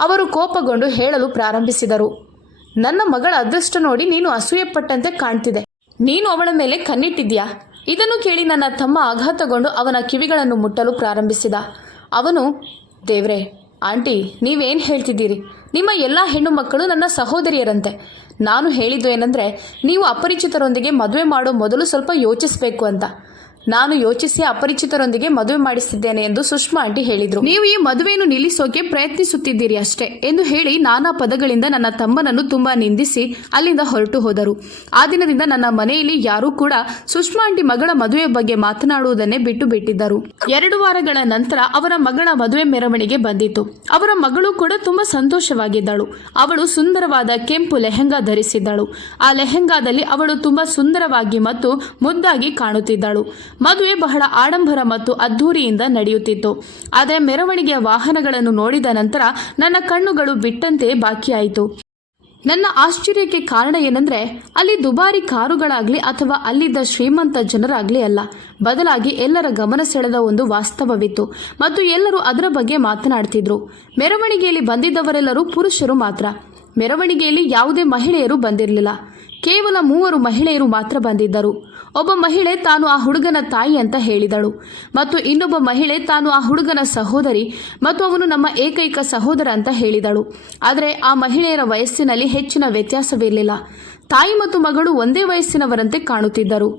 ಅವರು ಕೋಪಗೊಂಡು ಹೇಳಲು ಪ್ರಾರಂಭಿಸಿದರು. ನನ್ನ ಮಗಳ ಅದೃಷ್ಟ ನೋಡಿ ನೀನು ಅಸೂಯೆಪಟ್ಟಂತೆ ಕಾಣ್ತಿದೆ. ನೀನು ಅವಳ ಮೇಲೆ ಕಣ್ಣಿಟ್ಟಿದ್ಯಾ ಇದನ್ನು ಕೇಳಿ ನನ್ನ ತಮ್ಮ ಆಘಾತಗೊಂಡು ಅವನ ಕಿವಿಗಳನ್ನು ಮುಟ್ಟಲು ಪ್ರಾರಂಭಿಸಿದ. ಅವನು, ದೇವ್ರೆ ಆಂಟಿ, ನೀವೇನು ಹೇಳ್ತಿದ್ದೀರಿ? ನಿಮ್ಮ ಎಲ್ಲ ಹೆಣ್ಣು ಮಕ್ಕಳು ನನ್ನ ಸಹೋದರಿಯರಂತೆ. ನಾನು ಹೇಳಿದ್ದು ಏನಂದರೆ, ನೀವು ಅಪರಿಚಿತರೊಂದಿಗೆ ಮದುವೆ ಮಾಡೋ ಮೊದಲು ಸ್ವಲ್ಪ ಯೋಚಿಸಬೇಕು ಅಂತ. ನಾನು ಯೋಚಿಸಿ ಅಪರಿಚಿತರೊಂದಿಗೆ ಮದುವೆ ಮಾಡಿಸಿದ್ದೇನೆ ಎಂದು ಸುಷ್ಮಾ ಆಂಟಿ ಹೇಳಿದರು. ನೀವು ಈ ಮದುವೆಯನ್ನು ನಿಲ್ಲಿಸೋಕೆ ಪ್ರಯತ್ನಿಸುತ್ತಿದ್ದೀರಿ ಅಷ್ಟೇ ಎಂದು ಹೇಳಿ ನಾನಾ ಪದಗಳಿಂದ ನನ್ನ ತಮ್ಮನನ್ನು ತುಂಬಾ ನಿಂದಿಸಿ ಅಲ್ಲಿಂದ ಹೊರಟು ಹೋದರು. ಆ ದಿನದಿಂದ ನನ್ನ ಮನೆಯಲ್ಲಿ ಯಾರೂ ಕೂಡ ಸುಷ್ಮಾ ಆಂಟಿ ಮಗಳ ಮದುವೆ ಬಗ್ಗೆ ಮಾತನಾಡುವುದನ್ನೇ ಬಿಟ್ಟು ಬಿಟ್ಟಿದ್ದರು. ಎರಡು ವಾರಗಳ ನಂತರ ಅವರ ಮಗಳ ಮದುವೆ ಮೆರವಣಿಗೆ ಬಂದಿತು ಅವರ ಮಗಳು ಕೂಡ ತುಂಬಾ ಸಂತೋಷವಾಗಿದ್ದಳು. ಅವಳು ಸುಂದರವಾದ ಕೆಂಪು ಲೆಹೆಂಗಾ ಧರಿಸಿದ್ದಳು. ಆ ಲೆಹೆಂಗಾದಲ್ಲಿ ಅವಳು ತುಂಬಾ ಸುಂದರವಾಗಿ ಮತ್ತು ಮುದ್ದಾಗಿ ಕಾಣುತ್ತಿದ್ದಳು. ಮದುವೆ ಬಹಳ ಆಡಂಬರ ಮತ್ತು ಅದ್ಧೂರಿಯಿಂದ ನಡೆಯುತ್ತಿತ್ತು. ಆದರೆ ಮೆರವಣಿಗೆಯ ವಾಹನಗಳನ್ನು ನೋಡಿದ ನಂತರ ನನ್ನ ಕಣ್ಣುಗಳು ಬಿಟ್ಟಂತೆ ಬಾಕಿಯಾಯಿತು. ನನ್ನ ಆಶ್ಚರ್ಯಕ್ಕೆ ಕಾರಣ ಏನಂದ್ರೆ, ಅಲ್ಲಿ ದುಬಾರಿ ಕಾರುಗಳಾಗ್ಲಿ ಅಥವಾ ಅಲ್ಲಿದ್ದ ಶ್ರೀಮಂತ ಜನರಾಗ್ಲಿ ಅಲ್ಲ. ಬದಲಾಗಿ ಎಲ್ಲರ ಗಮನ ಸೆಳೆದ ಒಂದು ವಾಸ್ತವವಿತ್ತು. ಮತ್ತು ಎಲ್ಲರೂ ಅದರ ಬಗ್ಗೆ ಮಾತನಾಡ್ತಿದ್ರು. ಮೆರವಣಿಗೆಯಲ್ಲಿ ಬಂದಿದ್ದವರೆಲ್ಲರೂ ಪುರುಷರು ಮಾತ್ರ. ಮೆರವಣಿಗೆಯಲ್ಲಿ ಯಾವುದೇ ಮಹಿಳೆಯರು ಬಂದಿರಲಿಲ್ಲ. ಕೇವಲ ಮೂವರು ಮಹಿಳೆಯರು ಮಾತ್ರ ಬಂದಿದ್ದರು. ಒಬ್ಬ ಮಹಿಳೆ ತಾನು ಆ ಹುಡುಗನ ತಾಯಿ ಅಂತ ಹೇಳಿದಳು. ಮತ್ತು ಇನ್ನೊಬ್ಬ ಮಹಿಳೆ ತಾನು ಆ ಹುಡುಗನ ಸಹೋದರಿ ಮತ್ತು ಅವನು ನಮ್ಮ ಏಕೈಕ ಸಹೋದರ ಅಂತ ಹೇಳಿದಳು. ಆದರೆ ಆ ಮಹಿಳೆಯರ ವಯಸ್ಸಿನಲ್ಲಿ ಹೆಚ್ಚಿನ ವ್ಯತ್ಯಾಸವಿರಲಿಲ್ಲ. ತಾಯಿ ಮತ್ತು ಮಗಳು ಒಂದೇ ವಯಸ್ಸಿನವರಂತೆ ಕಾಣುತ್ತಿದ್ದರು.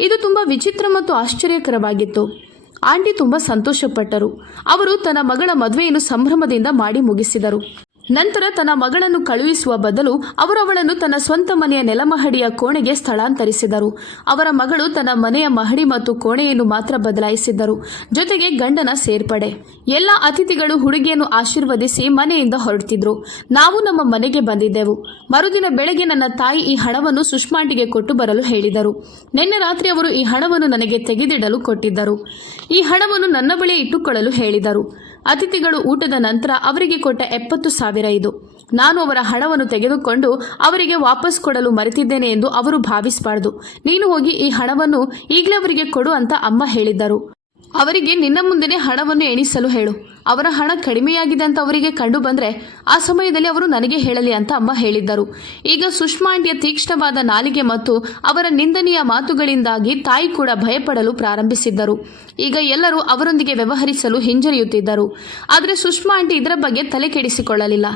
ಇದು ತುಂಬ ವಿಚಿತ್ರ ಮತ್ತು ಆಶ್ಚರ್ಯಕರವಾಗಿತ್ತು. ಆಂಟಿ ತುಂಬ ಸಂತೋಷಪಟ್ಟರು. ಅವರು ತನ್ನ ಮಗಳ ಮದುವೆಯನ್ನು ಸಂಭ್ರಮದಿಂದ ಮಾಡಿ ಮುಗಿಸಿದರು. ನಂತರ ತನ್ನ ಮಗಳನ್ನು ಕಳುಹಿಸುವ ಬದಲು ಅವರವಳನ್ನು ತನ್ನ ಸ್ವಂತ ಮನೆಯ ನೆಲಮಹಡಿಯ ಕೋಣೆಗೆ ಸ್ಥಳಾಂತರಿಸಿದರು. ಅವರ ಮಗಳು ತನ್ನ ಮನೆಯ ಮಹಡಿ ಮತ್ತು ಕೋಣೆಯನ್ನು ಮಾತ್ರ ಬದಲಾಯಿಸಿದ್ದರು. ಜೊತೆಗೆ ಗಂಡನ ಸೇರ್ಪಡೆ. ಎಲ್ಲ ಅತಿಥಿಗಳು ಹುಡುಗಿಯನ್ನು ಆಶೀರ್ವದಿಸಿ ಮನೆಯಿಂದ ಹೊರಡ್ತಿದ್ರು. ನಾವು ನಮ್ಮ ಮನೆಗೆ ಬಂದಿದ್ದೆವು. ಮರುದಿನ ಬೆಳಗ್ಗೆ ನನ್ನ ತಾಯಿ ಈ ಹಣವನ್ನು ಸುಷ್ಮಾಂಟಿಗೆ ಕೊಟ್ಟು ಬರಲು ಹೇಳಿದರು. ನಿನ್ನೆ ರಾತ್ರಿ ಅವರು ಈ ಹಣವನ್ನು ನನಗೆ ತೆಗೆದಿಡಲು ಕೊಟ್ಟಿದ್ದರು. ಈ ಹಣವನ್ನು ನನ್ನ ಬಳಿ ಇಟ್ಟುಕೊಳ್ಳಲು ಹೇಳಿದರು. ಅತಿಥಿಗಳು ಊಟದ ನಂತರ ಅವರಿಗೆ ಕೊಟ್ಟ ಎಪ್ಪತ್ತು ಸಾವಿರ ಇದು. ನಾನು ಅವರ ಹಣವನ್ನು ತೆಗೆದುಕೊಂಡು ಅವರಿಗೆ ವಾಪಸ್ ಕೊಡಲು ಮರೆತಿದ್ದೇನೆ ಎಂದು ಅವರು ಭಾವಿಸಬಾರದು. ನೀನು ಹೋಗಿ ಈ ಹಣವನ್ನು ಈಗಲೇ ಅವರಿಗೆ ಕೊಡು ಅಂತ ಅಮ್ಮ ಹೇಳಿದ್ದರು. ಅವರಿಗೆ ನಿನ್ನ ಮುಂದೆನೇ ಹಣವನ್ನು ಎಣಿಸಲು ಹೇಳು. ಅವರ ಹಣ ಕಡಿಮೆಯಾಗಿದೆ ಅಂತ ಅವರಿಗೆ ಕಂಡು ಬಂದರೆ ಆ ಸಮಯದಲ್ಲಿ ಅವರು ನನಗೆ ಹೇಳಲಿ ಅಂತ ಅಮ್ಮ ಹೇಳಿದ್ದರು. ಈಗ ಸುಷ್ಮಾ ಆಂಟಿಯ ತೀಕ್ಷ್ಣವಾದ ನಾಲಿಗೆ ಮತ್ತು ಅವರ ನಿಂದನೀಯ ಮಾತುಗಳಿಂದಾಗಿ ತಾಯಿ ಕೂಡ ಭಯಪಡಲು ಪ್ರಾರಂಭಿಸಿದ್ದರು. ಈಗ ಎಲ್ಲರೂ ಅವರೊಂದಿಗೆ ವ್ಯವಹರಿಸಲು ಹಿಂಜರಿಯುತ್ತಿದ್ದರು. ಆದರೆ ಸುಷ್ಮಾ ಆಂಟಿ ಇದರ ಬಗ್ಗೆ ತಲೆ ಕೆಡಿಸಿಕೊಳ್ಳಲಿಲ್ಲ.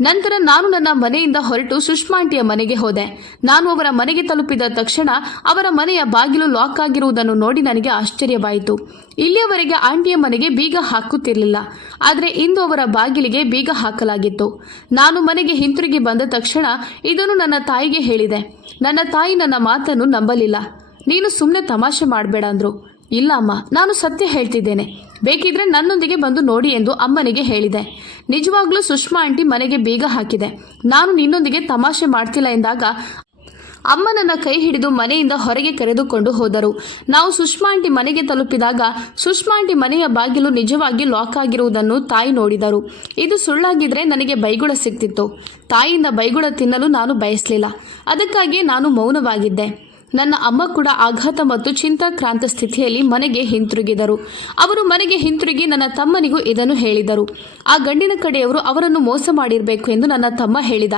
ನಂತರ ನಾನು ನನ್ನ ಮನೆಯಿಂದ ಹೊರಟು ಸುಷ್ಮಾ ಆಂಟಿಯ ಮನೆಗೆ ಹೋದೆ. ನಾನು ಅವರ ಮನೆಗೆ ತಲುಪಿದ ತಕ್ಷಣ ಅವರ ಮನೆಯ ಬಾಗಿಲು ಲಾಕ್ ಆಗಿರುವುದನ್ನು ನೋಡಿ ನನಗೆ ಆಶ್ಚರ್ಯವಾಯಿತು. ಇಲ್ಲಿಯವರೆಗೆ ಆಂಟಿಯ ಮನೆಗೆ ಬೀಗ ಹಾಕುತ್ತಿರಲಿಲ್ಲ. ಆದರೆ ಇಂದು ಅವರ ಬಾಗಿಲಿಗೆ ಬೀಗ ಹಾಕಲಾಗಿತ್ತು. ನಾನು ಮನೆಗೆ ಹಿಂತಿರುಗಿ ಬಂದ ತಕ್ಷಣ ಇದನ್ನು ನನ್ನ ತಾಯಿಗೆ ಹೇಳಿದೆ. ನನ್ನ ತಾಯಿ ನನ್ನ ಮಾತನ್ನು ನಂಬಲಿಲ್ಲ. ನೀನು ಸುಮ್ಮನೆ ತಮಾಷೆ ಮಾಡಬೇಡ ಅಂದ್ರು. ಇಲ್ಲ ಅಮ್ಮ, ನಾನು ಸತ್ಯ ಹೇಳ್ತಿದ್ದೇನೆ. ಬೇಕಿದ್ರೆ ನನ್ನೊಂದಿಗೆ ಬಂದು ನೋಡಿ ಎಂದು ಅಮ್ಮನಿಗೆ ಹೇಳಿದೆ. ನಿಜವಾಗ್ಲೂ ಸುಷ್ಮಾ ಆಂಟಿ ಮನೆಗೆ ಬೀಗ ಹಾಕಿದೆ. ನಾನು ನಿನ್ನೊಂದಿಗೆ ತಮಾಷೆ ಮಾಡ್ತಿಲ್ಲ ಎಂದಾಗ ಅಮ್ಮನನ್ನ ಕೈ ಹಿಡಿದು ಮನೆಯಿಂದ ಹೊರಗೆ ಕರೆದುಕೊಂಡು ಹೋದರು. ನಾವು ಸುಷ್ಮಾ ಆಂಟಿ ಮನೆಗೆ ತಲುಪಿದಾಗ ಸುಷ್ಮಾ ಆಂಟಿ ಮನೆಯ ಬಾಗಿಲು ನಿಜವಾಗಿ ಲಾಕ್ ಆಗಿರುವುದನ್ನು ತಾಯಿ ನೋಡಿದರು. ಇದು ಸುಳ್ಳಾಗಿದ್ರೆ ನನಗೆ ಬೈಗುಳ ಸಿಗ್ತಿತ್ತು. ತಾಯಿಯಿಂದ ಬೈಗುಳ ತಿನ್ನಲು ನಾನು ಬಯಸಲಿಲ್ಲ. ಅದಕ್ಕಾಗಿ ನಾನು ಮೌನವಾಗಿದ್ದೆ. ನನ್ನ ಅಮ್ಮ ಕೂಡ ಆಘಾತ ಮತ್ತು ಚಿಂತಾಕ್ರಾಂತ ಸ್ಥಿತಿಯಲ್ಲಿ ಮನೆಗೆ ಹಿಂತಿರುಗಿದರು. ಅವರು ಮನೆಗೆ ಹಿಂತಿರುಗಿ ನನ್ನ ತಮ್ಮನಿಗೂ ಇದನ್ನು ಹೇಳಿದರು. ಆ ಗಂಡಿನ ಕಡೆಯವರು ಅವರನ್ನು ಮೋಸ ಮಾಡಿರಬೇಕು ಎಂದು ನನ್ನ ತಮ್ಮ ಹೇಳಿದ.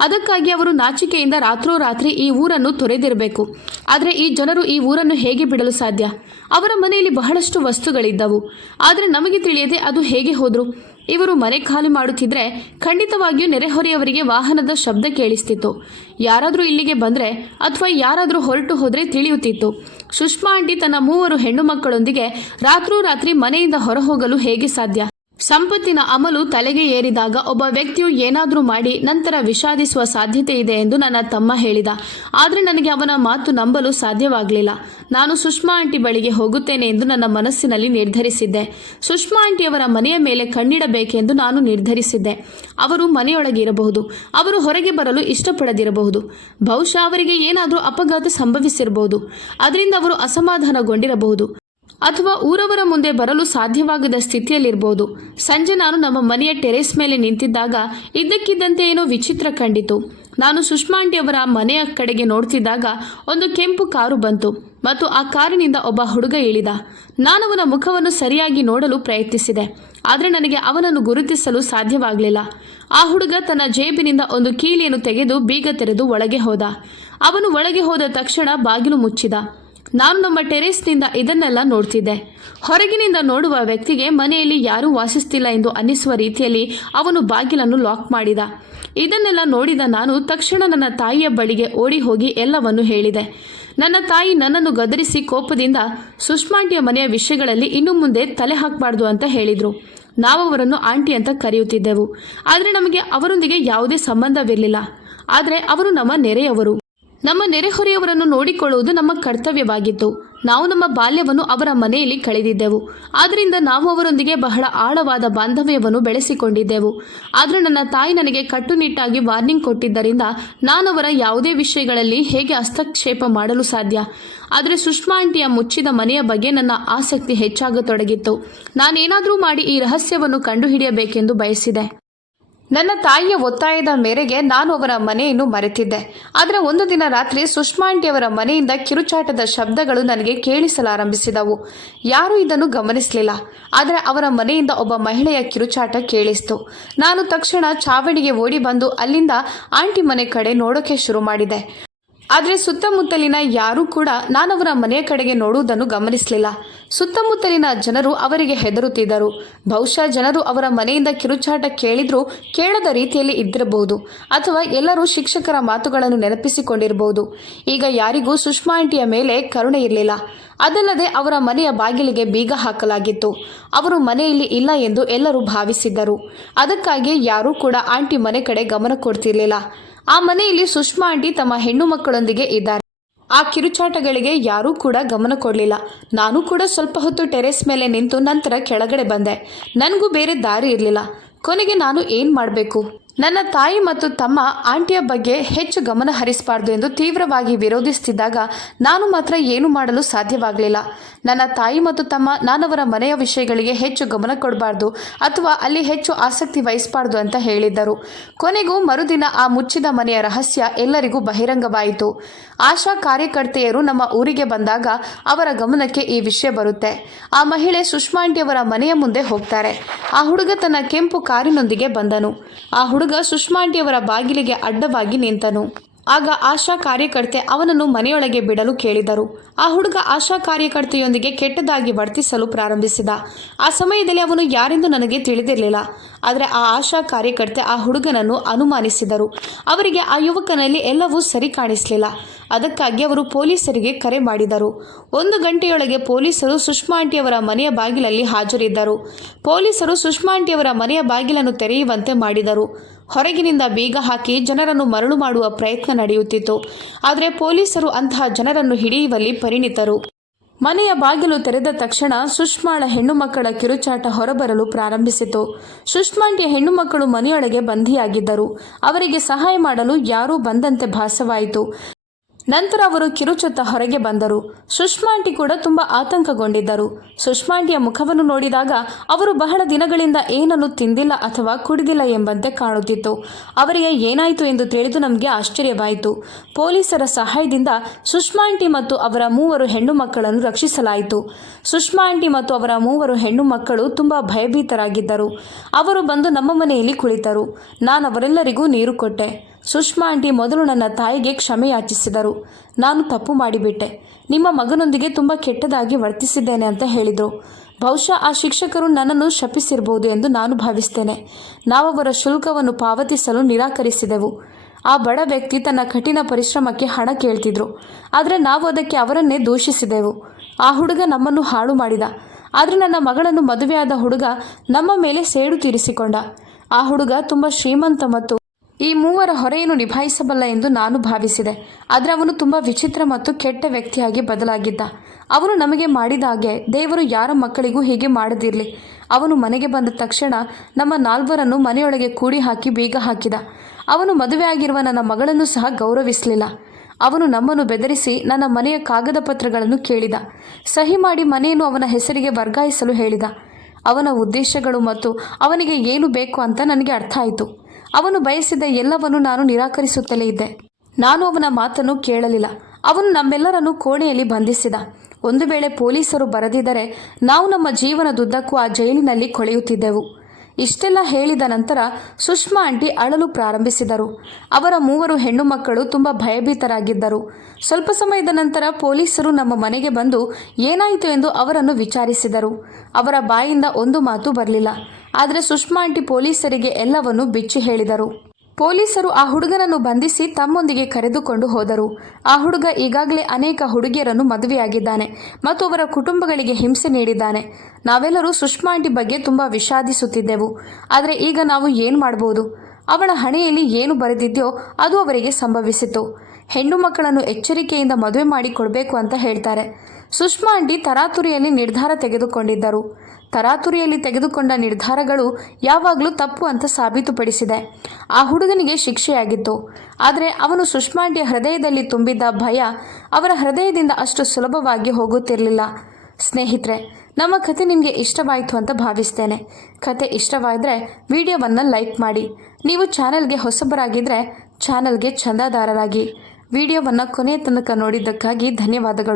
ಅದಕ್ಕಾಗಿ ಅವರು ನಾಚಿಕೆಯಿಂದ ರಾತ್ರೋರಾತ್ರಿ ಈ ಊರನ್ನು ತೊರೆದಿರಬೇಕು. ಆದರೆ ಈ ಜನರು ಈ ಊರನ್ನು ಹೇಗೆ ಬಿಡಲು ಸಾಧ್ಯ? ಅವರ ಮನೆಯಲ್ಲಿ ಬಹಳಷ್ಟು ವಸ್ತುಗಳಿದ್ದವು. ಆದರೆ ನಮಗೆ ತಿಳಿಯದೆ ಅದು ಹೇಗೆ ಹೋದರು? ಇವರು ಮನೆ ಖಾಲಿ ಮಾಡುತ್ತಿದ್ರೆ ಖಂಡಿತವಾಗಿಯೂ ನೆರೆಹೊರೆಯವರಿಗೆ ವಾಹನದ ಶಬ್ದ ಕೇಳಿಸ್ತಿತ್ತು. ಯಾರಾದರೂ ಇಲ್ಲಿಗೆ ಬಂದರೆ ಅಥವಾ ಯಾರಾದರೂ ಹೊರಟು ಹೋದರೆ ತಿಳಿಯುತ್ತಿತ್ತು. ಸುಷ್ಮಾ ಆಂಟಿ ತನ್ನ ಮೂವರು ಹೆಣ್ಣು ಮಕ್ಕಳೊಂದಿಗೆ ರಾತ್ರೋರಾತ್ರಿ ಮನೆಯಿಂದ ಹೊರಹೋಗಲು ಹೇಗೆ ಸಾಧ್ಯ? ಸಂಪತ್ತಿನ ಅಮಲು ತಲೆಗೆ ಏರಿದಾಗ ಒಬ್ಬ ವ್ಯಕ್ತಿಯು ಏನಾದರೂ ಮಾಡಿ ನಂತರ ವಿಷಾದಿಸುವ ಸಾಧ್ಯತೆ ಇದೆ ಎಂದು ನನ್ನ ತಮ್ಮ ಹೇಳಿದ. ಆದರೆ ನನಗೆ ಅವನ ಮಾತು ನಂಬಲು ಸಾಧ್ಯವಾಗಲಿಲ್ಲ. ನಾನು ಸುಷ್ಮಾ ಆಂಟಿ ಬಳಿಗೆ ಹೋಗುತ್ತೇನೆ ಎಂದು ನನ್ನ ಮನಸ್ಸಿನಲ್ಲಿ ನಿರ್ಧರಿಸಿದ್ದೆ. ಸುಷ್ಮಾ ಆಂಟಿಯವರ ಮನೆಯ ಮೇಲೆ ಕಣ್ಣಿಡಬೇಕೆಂದು ನಾನು ನಿರ್ಧರಿಸಿದ್ದೆ. ಅವರು ಮನೆಯೊಳಗೆ ಇರಬಹುದು. ಅವರು ಹೊರಗೆ ಬರಲು ಇಷ್ಟಪಡದಿರಬಹುದು. ಬಹುಶಃ ಅವರಿಗೆ ಏನಾದರೂ ಅಪಘಾತ ಸಂಭವಿಸಿರಬಹುದು. ಅದರಿಂದ ಅವರು ಅಸಮಾಧಾನಗೊಂಡಿರಬಹುದು. ಅಥವಾ ಊರವರ ಮುಂದೆ ಬರಲು ಸಾಧ್ಯವಾಗದ ಸ್ಥಿತಿಯಲ್ಲಿರಬಹುದು ಸಂಜೆ ನಾನು ನಮ್ಮ ಮನೆಯ ಟೆರೇಸ್ ಮೇಲೆ ನಿಂತಿದ್ದಾಗ ಇದ್ದಕ್ಕಿದ್ದಂತೆ ಏನೋ ವಿಚಿತ್ರ ಕಂಡಿತು. ನಾನು ಸುಷ್ಮಾ ಆಂಟಿ ಅವರ ಮನೆಯ ಕಡೆಗೆ ನೋಡ್ತಿದ್ದಾಗ ಒಂದು ಕೆಂಪು ಕಾರು ಬಂತು ಮತ್ತು ಆ ಕಾರಿನಿಂದ ಒಬ್ಬ ಹುಡುಗ ಇಳಿದ. ನಾನು ಅವನ ಮುಖವನ್ನು ಸರಿಯಾಗಿ ನೋಡಲು ಪ್ರಯತ್ನಿಸಿದೆ, ಆದರೆ ನನಗೆ ಅವನನ್ನು ಗುರುತಿಸಲು ಸಾಧ್ಯವಾಗಲಿಲ್ಲ. ಆ ಹುಡುಗ ತನ್ನ ಜೇಬಿನಿಂದ ಒಂದು ಕೀಲಿಯನ್ನು ತೆಗೆದು ಬೀಗ ತೆರೆದು ಒಳಗೆ ಹೋದ. ಅವನು ಒಳಗೆ ಹೋದ ತಕ್ಷಣ ಬಾಗಿಲು ಮುಚ್ಚಿದ. ನಾನು ನಮ್ಮ ಟೆರೇಸ್ನಿಂದ ಇದನ್ನೆಲ್ಲ ನೋಡ್ತಿದ್ದೆ. ಹೊರಗಿನಿಂದ ನೋಡುವ ವ್ಯಕ್ತಿಗೆ ಮನೆಯಲ್ಲಿ ಯಾರೂ ವಾಸಿಸ್ತಿಲ್ಲ ಎಂದು ಅನ್ನಿಸುವ ರೀತಿಯಲ್ಲಿ ಅವನು ಬಾಗಿಲನ್ನು ಲಾಕ್ ಮಾಡಿದ. ಇದನ್ನೆಲ್ಲ ನೋಡಿದ ನಾನು ತಕ್ಷಣ ನನ್ನ ತಾಯಿಯ ಬಳಿಗೆ ಓಡಿ ಹೋಗಿ ಎಲ್ಲವನ್ನು ಹೇಳಿದೆ. ನನ್ನ ತಾಯಿ ನನ್ನನ್ನು ಗದರಿಸಿ ಕೋಪದಿಂದ, ಸುಷ್ಮಾಂಟಿಯ ಮನೆಯ ವಿಷಯಗಳಲ್ಲಿ ಇನ್ನು ಮುಂದೆ ತಲೆ ಹಾಕಬಾರ್ದು ಅಂತ ಹೇಳಿದರು. ನಾವು ಅವರನ್ನು ಆಂಟಿ ಅಂತ ಕರೆಯುತ್ತಿದ್ದೆವು. ಆದರೆ ನಮಗೆ ಅವರೊಂದಿಗೆ ಯಾವುದೇ ಸಂಬಂಧವಿರಲಿಲ್ಲ. ಆದರೆ ಅವರು ನಮ್ಮ ನೆರೆಯವರು. ನಮ್ಮ ನೆರೆಹೊರೆಯವರನ್ನು ನೋಡಿಕೊಳ್ಳುವುದು ನಮ್ಮ ಕರ್ತವ್ಯವಾಗಿತ್ತು. ನಾವು ನಮ್ಮ ಬಾಲ್ಯವನ್ನು ಅವರ ಮನೆಯಲ್ಲಿ ಕಳೆದಿದ್ದೆವು. ಆದ್ದರಿಂದ ನಾವು ಅವರೊಂದಿಗೆ ಬಹಳ ಆಳವಾದ ಬಾಂಧವ್ಯವನ್ನು ಬೆಳೆಸಿಕೊಂಡಿದ್ದೆವು. ಆದರೆ ನನ್ನ ತಾಯಿ ನನಗೆ ಕಟ್ಟುನಿಟ್ಟಾಗಿ ವಾರ್ನಿಂಗ್ ಕೊಟ್ಟಿದ್ದರಿಂದ ನಾನು ಅವರ ಯಾವುದೇ ವಿಷಯಗಳಲ್ಲಿ ಹೇಗೆ ಹಸ್ತಕ್ಷೇಪ ಮಾಡಲು ಸಾಧ್ಯ. ಆದರೆ ಸುಷ್ಮಾ ಆಂಟಿಯ ಮುಚ್ಚಿದ ಮನೆಯ ಬಗ್ಗೆ ನನ್ನ ಆಸಕ್ತಿ ಹೆಚ್ಚಾಗತೊಡಗಿತ್ತು. ನಾನೇನಾದರೂ ಮಾಡಿ ಈ ರಹಸ್ಯವನ್ನು ಕಂಡುಹಿಡಿಯಬೇಕೆಂದು ಬಯಸಿದೆ. ನನ್ನ ತಾಯಿಯ ಒತ್ತಾಯದ ಮೇರೆಗೆ ನಾನು ಅವರ ಮನೆಯನ್ನು ಮರೆತಿದ್ದೆ. ಆದರೆ ಒಂದು ದಿನ ರಾತ್ರಿ ಸುಷ್ಮಾ ಆಂಟಿಯವರ ಮನೆಯಿಂದ ಕಿರುಚಾಟದ ಶಬ್ದಗಳು ನನಗೆ ಕೇಳಿಸಲಾರಂಭಿಸಿದವು. ಯಾರೂ ಇದನ್ನು ಗಮನಿಸಲಿಲ್ಲ. ಆದರೆ ಅವರ ಮನೆಯಿಂದ ಒಬ್ಬ ಮಹಿಳೆಯ ಕಿರುಚಾಟ ಕೇಳಿಸ್ತು. ನಾನು ತಕ್ಷಣ ಚಾವಣಿಗೆ ಓಡಿ ಬಂದು ಅಲ್ಲಿಂದ ಆಂಟಿ ಮನೆ ಕಡೆ ನೋಡೋಕೆ ಶುರು ಮಾಡಿದೆ. ಆದರೆ ಸುತ್ತಮುತ್ತಲಿನ ಯಾರೂ ಕೂಡ ನಾನವರ ಮನೆಯ ಕಡೆಗೆ ನೋಡುವುದನ್ನು ಗಮನಿಸಲಿಲ್ಲ. ಸುತ್ತಮುತ್ತಲಿನ ಜನರು ಅವರಿಗೆ ಹೆದರುತ್ತಿದ್ದರು. ಬಹುಶಃ ಜನರು ಅವರ ಮನೆಯಿಂದ ಕಿರುಚಾಟ ಕೇಳಿದರೂ ಕೇಳದ ರೀತಿಯಲ್ಲಿ ಇದ್ದಿರಬಹುದು, ಅಥವಾ ಎಲ್ಲರೂ ಶಿಕ್ಷಕರ ಮಾತುಗಳನ್ನು ನೆನಪಿಸಿಕೊಂಡಿರಬಹುದು. ಈಗ ಯಾರಿಗೂ ಸುಷ್ಮಾ ಆಂಟಿಯ ಮೇಲೆ ಕರುಣೆ ಇರಲಿಲ್ಲ. ಅದಲ್ಲದೆ ಅವರ ಮನೆಯ ಬಾಗಿಲಿಗೆ ಬೀಗ ಹಾಕಲಾಗಿತ್ತು. ಅವರು ಮನೆಯಲ್ಲಿ ಇಲ್ಲ ಎಂದು ಎಲ್ಲರೂ ಭಾವಿಸಿದ್ದರು. ಅದಕ್ಕಾಗಿ ಯಾರೂ ಕೂಡ ಆಂಟಿ ಮನೆ ಕಡೆ ಗಮನ ಕೊಡ್ತಿರ್ಲಿಲ್ಲ. ಆ ಮನೆಯಲ್ಲಿ ಸುಷ್ಮಾ ಆಂಟಿ ತಮ್ಮ ಹೆಣ್ಣು ಮಕ್ಕಳೊಂದಿಗೆ ಇದ್ದಾರೆ. ಆ ಕಿರುಚಾಟಗಳಿಗೆ ಯಾರೂ ಕೂಡ ಗಮನ ಕೊಡಲಿಲ್ಲ. ನಾನು ಕೂಡ ಸ್ವಲ್ಪ ಹೊತ್ತು ಟೆರೆಸ್ ಮೇಲೆ ನಿಂತು ನಂತರ ಕೆಳಗಡೆ ಬಂದೆ. ನನಗೂ ಬೇರೆ ದಾರಿ ಇರಲಿಲ್ಲ. ಕೊನೆಗೆ ನಾನು ಏನು ಮಾಡಬೇಕು? ನನ್ನ ತಾಯಿ ಮತ್ತು ತಮ್ಮ ಆಂಟಿಯ ಬಗ್ಗೆ ಹೆಚ್ಚು ಗಮನ ಹರಿಸಬಾರ್ದು ಎಂದು ತೀವ್ರವಾಗಿ ವಿರೋಧಿಸುತ್ತಿದ್ದಾಗ ನಾನು ಮಾತ್ರ ಏನು ಮಾಡಲು ಸಾಧ್ಯವಾಗಲಿಲ್ಲ. ನನ್ನ ತಾಯಿ ಮತ್ತು ತಮ್ಮ ನಾನವರ ಮನೆಯ ವಿಷಯಗಳಿಗೆ ಹೆಚ್ಚು ಗಮನ ಕೊಡಬಾರ್ದು ಅಥವಾ ಅಲ್ಲಿ ಹೆಚ್ಚು ಆಸಕ್ತಿ ವಹಿಸಬಾರ್ದು ಅಂತ ಹೇಳಿದ್ದರು. ಕೊನೆಗೂ ಮರುದಿನ ಆ ಮುಚ್ಚಿದ ಮನೆಯ ರಹಸ್ಯ ಎಲ್ಲರಿಗೂ ಬಹಿರಂಗವಾಯಿತು. ಆಶಾ ಕಾರ್ಯಕರ್ತೆಯರು ನಮ್ಮ ಊರಿಗೆ ಬಂದಾಗ ಅವರ ಗಮನಕ್ಕೆ ಈ ವಿಷಯ ಬರುತ್ತೆ. ಆ ಮಹಿಳೆ ಸುಷ್ಮಾ ಆಂಟಿಯವರ ಮನೆಯ ಮುಂದೆ ಹೋಗ್ತಾರೆ. ಆ ಹುಡುಗ ತನ್ನ ಕೆಂಪು ಕಾರಿನೊಂದಿಗೆ ಬಂದನು. ಆ ಹುಡುಗ ಸುಷ್ಮಾ ಆಂಟಿಯವರ ಬಾಗಿಲಿಗೆ ಅಡ್ಡವಾಗಿ ನಿಂತನು. ಆಗ ಆಶಾ ಕಾರ್ಯಕರ್ತೆ ಅವನನ್ನು ಮನೆಯೊಳಗೆ ಬಿಡಲು ಕೇಳಿದರು. ಆ ಹುಡುಗ ಆಶಾ ಕಾರ್ಯಕರ್ತೆಯೊಂದಿಗೆ ಕೆಟ್ಟದಾಗಿ ವರ್ತಿಸಲು ಪ್ರಾರಂಭಿಸಿದ. ಆ ಸಮಯದಲ್ಲಿ ಅವನು ಯಾರೆಂದು ನನಗೆ ತಿಳಿದಿರಲಿಲ್ಲ. ಆದರೆ ಆ ಆಶಾ ಕಾರ್ಯಕರ್ತೆ ಆ ಹುಡುಗನನ್ನು ಅನುಮಾನಿಸಿದರು. ಅವರಿಗೆ ಆ ಯುವಕನಲ್ಲಿ ಎಲ್ಲವೂ ಸರಿ ಕಾಣಿಸಲಿಲ್ಲ. ಅದಕ್ಕಾಗಿ ಅವರು ಪೊಲೀಸರಿಗೆ ಕರೆ ಮಾಡಿದರು. ಒಂದು ಗಂಟೆಯೊಳಗೆ ಪೊಲೀಸರು ಸುಷ್ಮಾ ಆಂಟಿಯವರ ಮನೆಯ ಬಾಗಿಲಲ್ಲಿ ಹಾಜರಿದ್ದರು. ಪೊಲೀಸರು ಸುಷ್ಮಾ ಆಂಟಿಯವರ ಮನೆಯ ಬಾಗಿಲನ್ನು ತೆರೆಯುವಂತೆ ಮಾಡಿದರು. ಹೊರಗಿನಿಂದ ಬೀಗ ಹಾಕಿ ಜನರನ್ನು ಮರಳು ಮಾಡುವ ಪ್ರಯತ್ನ ನಡೆಯುತ್ತಿತ್ತು. ಆದರೆ ಪೊಲೀಸರು ಅಂತಹ ಜನರನ್ನು ಹಿಡಿಯುವಲ್ಲಿ ಪರಿಣಿತರು. ಮನೆಯ ಬಾಗಿಲು ತೆರೆದ ತಕ್ಷಣ ಸುಷ್ಮಾಳ ಹೆಣ್ಣು ಮಕ್ಕಳ ಕಿರುಚಾಟ ಹೊರಬರಲು ಪ್ರಾರಂಭಿಸಿತು. ಸುಷ್ಮಾಂಟಿಯ ಹೆಣ್ಣು ಮಕ್ಕಳು ಮನೆಯೊಳಗೆ ಬಂಧಿಯಾಗಿದ್ದರು. ಅವರಿಗೆ ಸಹಾಯ ಮಾಡಲು ಯಾರೂ ಬಂದಂತೆ ಭಾಸವಾಯಿತು. ನಂತರ ಅವರು ಕಿರುಚುತ್ತ ಹೊರಗೆ ಬಂದರು. ಸುಷ್ಮಾ ಆಂಟಿ ಕೂಡ ತುಂಬಾ ಆತಂಕಗೊಂಡಿದ್ದರು. ಸುಷ್ಮಾಂಟಿಯ ಮುಖವನ್ನು ನೋಡಿದಾಗ ಅವರು ಬಹಳ ದಿನಗಳಿಂದ ಏನನ್ನು ತಿಂದಿಲ್ಲ ಅಥವಾ ಕುಡಿದಿಲ್ಲ ಎಂಬಂತೆ ಕಾಣುತ್ತಿತ್ತು. ಅವರಿಗೆ ಏನಾಯಿತು ಎಂದು ತಿಳಿದು ನಮಗೆ ಆಶ್ಚರ್ಯವಾಯಿತು. ಪೊಲೀಸರ ಸಹಾಯದಿಂದ ಸುಷ್ಮಾ ಆಂಟಿ ಮತ್ತು ಅವರ ಮೂವರು ಹೆಣ್ಣು ಮಕ್ಕಳನ್ನು ರಕ್ಷಿಸಲಾಯಿತು. ಸುಷ್ಮಾ ಆಂಟಿ ಮತ್ತು ಅವರ ಮೂವರು ಹೆಣ್ಣು ಮಕ್ಕಳು ತುಂಬಾ ಭಯಭೀತರಾಗಿದ್ದರು. ಅವರು ಬಂದು ನಮ್ಮ ಮನೆಯಲ್ಲಿ ಕುಳಿತರು. ನಾನು ಅವರೆಲ್ಲರಿಗೂ ನೀರು ಕೊಟ್ಟೆ. ಸುಷ್ಮಾ ಆಂಟಿ ಮೊದಲು ನನ್ನ ತಾಯಿಗೆ ಕ್ಷಮೆ ಯಾಚಿಸಿದರು. ನಾನು ತಪ್ಪು ಮಾಡಿಬಿಟ್ಟೆ. ನಿಮ್ಮ ಮಗನೊಂದಿಗೆ ತುಂಬ ಕೆಟ್ಟದಾಗಿ ವರ್ತಿಸಿದ್ದೇನೆ ಅಂತ ಹೇಳಿದರು. ಬಹುಶಃ ಆ ಶಿಕ್ಷಕರು ನನ್ನನ್ನು ಶಪಿಸಿರಬಹುದು ಎಂದು ನಾನು ಭಾವಿಸ್ತೇನೆ. ನಾವವರ ಶುಲ್ಕವನ್ನು ಪಾವತಿಸಲು ನಿರಾಕರಿಸಿದೆವು. ಆ ಬಡ ವ್ಯಕ್ತಿ ತನ್ನ ಕಠಿಣ ಪರಿಶ್ರಮಕ್ಕೆ ಹಣ ಕೇಳ್ತಿದ್ರು. ಆದರೆ ನಾವು ಅದಕ್ಕೆ ಅವರನ್ನೇ ದೂಷಿಸಿದೆವು. ಆ ಹುಡುಗ ನಮ್ಮನ್ನು ಹಾಳು ಮಾಡಿದ. ಆದರೆ ನನ್ನ ಮಗಳನ್ನು ಮದುವೆಯಾದ ಹುಡುಗ ನಮ್ಮ ಮೇಲೆ ಸೇಡು ತೀರಿಸಿಕೊಂಡ. ಆ ಹುಡುಗ ತುಂಬ ಶ್ರೀಮಂತ ಮತ್ತು ಈ ಮೂವರ ಹೊರೆಯನ್ನು ನಿಭಾಯಿಸಬಲ್ಲ ಎಂದು ನಾನು ಭಾವಿಸಿದೆ. ಆದರೆ ಅವನು ತುಂಬ ವಿಚಿತ್ರ ಮತ್ತು ಕೆಟ್ಟ ವ್ಯಕ್ತಿಯಾಗಿ ಬದಲಾಗಿದ್ದ. ಅವನು ನಮಗೆ ಮಾಡಿದ ಹಾಗೆ ದೇವರು ಯಾರ ಮಕ್ಕಳಿಗೂ ಹೀಗೆ ಮಾಡದಿರಲಿ. ಅವನು ಮನೆಗೆ ಬಂದ ತಕ್ಷಣ ನಮ್ಮ ನಾಲ್ವರನ್ನು ಮನೆಯೊಳಗೆ ಕೂಡಿ ಹಾಕಿ ಬೀಗ ಹಾಕಿದ. ಅವನು ಮದುವೆಯಾಗಿರುವ ನನ್ನ ಮಗಳನ್ನು ಸಹ ಗೌರವಿಸಲಿಲ್ಲ. ಅವನು ನಮ್ಮನ್ನು ಬೆದರಿಸಿ ನನ್ನ ಮನೆಯ ಕಾಗದ ಪತ್ರಗಳನ್ನು ಕೇಳಿದ. ಸಹಿ ಮಾಡಿ ಮನೆಯನ್ನು ಅವನ ಹೆಸರಿಗೆ ವರ್ಗಾಯಿಸಲು ಹೇಳಿದ. ಅವನ ಉದ್ದೇಶಗಳು ಮತ್ತು ಅವನಿಗೆ ಏನು ಬೇಕು ಅಂತ ನನಗೆ ಅರ್ಥ ಆಯಿತು. ಅವನು ಬಯಸಿದ ಎಲ್ಲವನ್ನು ನಾನು ನಿರಾಕರಿಸುತ್ತಲೇ ಇದ್ದೆ. ನಾನು ಅವನ ಮಾತನ್ನು ಕೇಳಲಿಲ್ಲ. ಅವನು ನಮ್ಮೆಲ್ಲರನ್ನು ಕೋಣೆಯಲ್ಲಿ ಬಂಧಿಸಿದ. ಒಂದು ವೇಳೆ ಪೊಲೀಸರು ಬರದಿದ್ದರೆ ನಾವು ನಮ್ಮ ಜೀವನದುದ್ದಕ್ಕೂ ಆ ಜೈಲಿನಲ್ಲಿ ಕೊಳೆಯುತ್ತಿದ್ದೆವು. ಇಷ್ಟೆಲ್ಲ ಹೇಳಿದ ನಂತರ ಸುಷ್ಮಾ ಆಂಟಿ ಅಳಲು ಪ್ರಾರಂಭಿಸಿದರು. ಅವರ ಮೂವರು ಹೆಣ್ಣು ಮಕ್ಕಳು ತುಂಬ ಭಯಭೀತರಾಗಿದ್ದರು. ಸ್ವಲ್ಪ ಸಮಯದ ನಂತರ ಪೊಲೀಸರು ನಮ್ಮ ಮನೆಗೆ ಬಂದು ಏನಾಯಿತು ಎಂದು ಅವರನ್ನು ವಿಚಾರಿಸಿದರು. ಅವರ ಬಾಯಿಂದ ಒಂದು ಮಾತು ಬರಲಿಲ್ಲ. ಆದರೆ ಸುಷ್ಮಾ ಆಂಟಿ ಪೊಲೀಸರಿಗೆ ಎಲ್ಲವನ್ನೂ ಬಿಚ್ಚಿ ಹೇಳಿದರು. ಪೊಲೀಸರು ಆ ಹುಡುಗನನ್ನು ಬಂಧಿಸಿ ತಮ್ಮೊಂದಿಗೆ ಕರೆದುಕೊಂಡು ಹೋದರು. ಆ ಹುಡುಗ ಈಗಾಗಲೇ ಅನೇಕ ಹುಡುಗಿಯರನ್ನು ಮದುವೆಯಾಗಿದ್ದಾನೆ ಮತ್ತು ಅವರ ಕುಟುಂಬಗಳಿಗೆ ಹಿಂಸೆ ನೀಡಿದ್ದಾನೆ. ನಾವೆಲ್ಲರೂ ಸುಷ್ಮಾ ಆಂಟಿ ಬಗ್ಗೆ ತುಂಬ ವಿಷಾದಿಸುತ್ತಿದ್ದೆವು. ಆದರೆ ಈಗ ನಾವು ಏನು ಮಾಡಬಹುದು ಅವಳ ಹಣೆಯಲ್ಲಿ ಏನು ಬರೆದಿದ್ಯೋ ಅದು ಅವರಿಗೆ ಸಂಭವಿಸಿತು. ಹೆಣ್ಣು ಮಕ್ಕಳನ್ನು ಎಚ್ಚರಿಕೆಯಿಂದ ಮದುವೆ ಮಾಡಿ ಕೊಡಬೇಕು ಅಂತ ಹೇಳ್ತಾರೆ. ಸುಷ್ಮಾ ಆಂಟಿ ತರಾತುರಿಯಲ್ಲಿ ನಿರ್ಧಾರ ತೆಗೆದುಕೊಂಡಿದ್ದರು. ತರಾತುರಿಯಲ್ಲಿ ತೆಗೆದುಕೊಂಡ ನಿರ್ಧಾರಗಳು ಯಾವಾಗಲೂ ತಪ್ಪು ಅಂತ ಸಾಬೀತುಪಡಿಸಿದೆ. ಆ ಹುಡುಗನಿಗೆ ಶಿಕ್ಷೆಯಾಗಿತ್ತು. ಆದರೆ ಅವನು ಸುಷ್ಮಾಂಡ್ಯ ಹೃದಯದಲ್ಲಿ ತುಂಬಿದ್ದ ಭಯ ಅವರ ಹೃದಯದಿಂದ ಅಷ್ಟು ಸುಲಭವಾಗಿ ಹೋಗುತ್ತಿರಲಿಲ್ಲ. ಸ್ನೇಹಿತರೆ, ನಮ್ಮ ಕತೆ ನಿಮಗೆ ಇಷ್ಟವಾಯಿತು ಅಂತ ಭಾವಿಸ್ತೇನೆ. ಕತೆ ಇಷ್ಟವಾದರೆ ವಿಡಿಯೋವನ್ನು ಲೈಕ್ ಮಾಡಿ. ನೀವು ಚಾನಲ್ಗೆ ಹೊಸಬರಾಗಿದ್ದರೆ ಚಾನಲ್ಗೆ ಚಂದಾದಾರರಾಗಿ. ವಿಡಿಯೋವನ್ನು ಕೊನೆಯ ತನಕ ನೋಡಿದ್ದಕ್ಕಾಗಿ ಧನ್ಯವಾದಗಳು.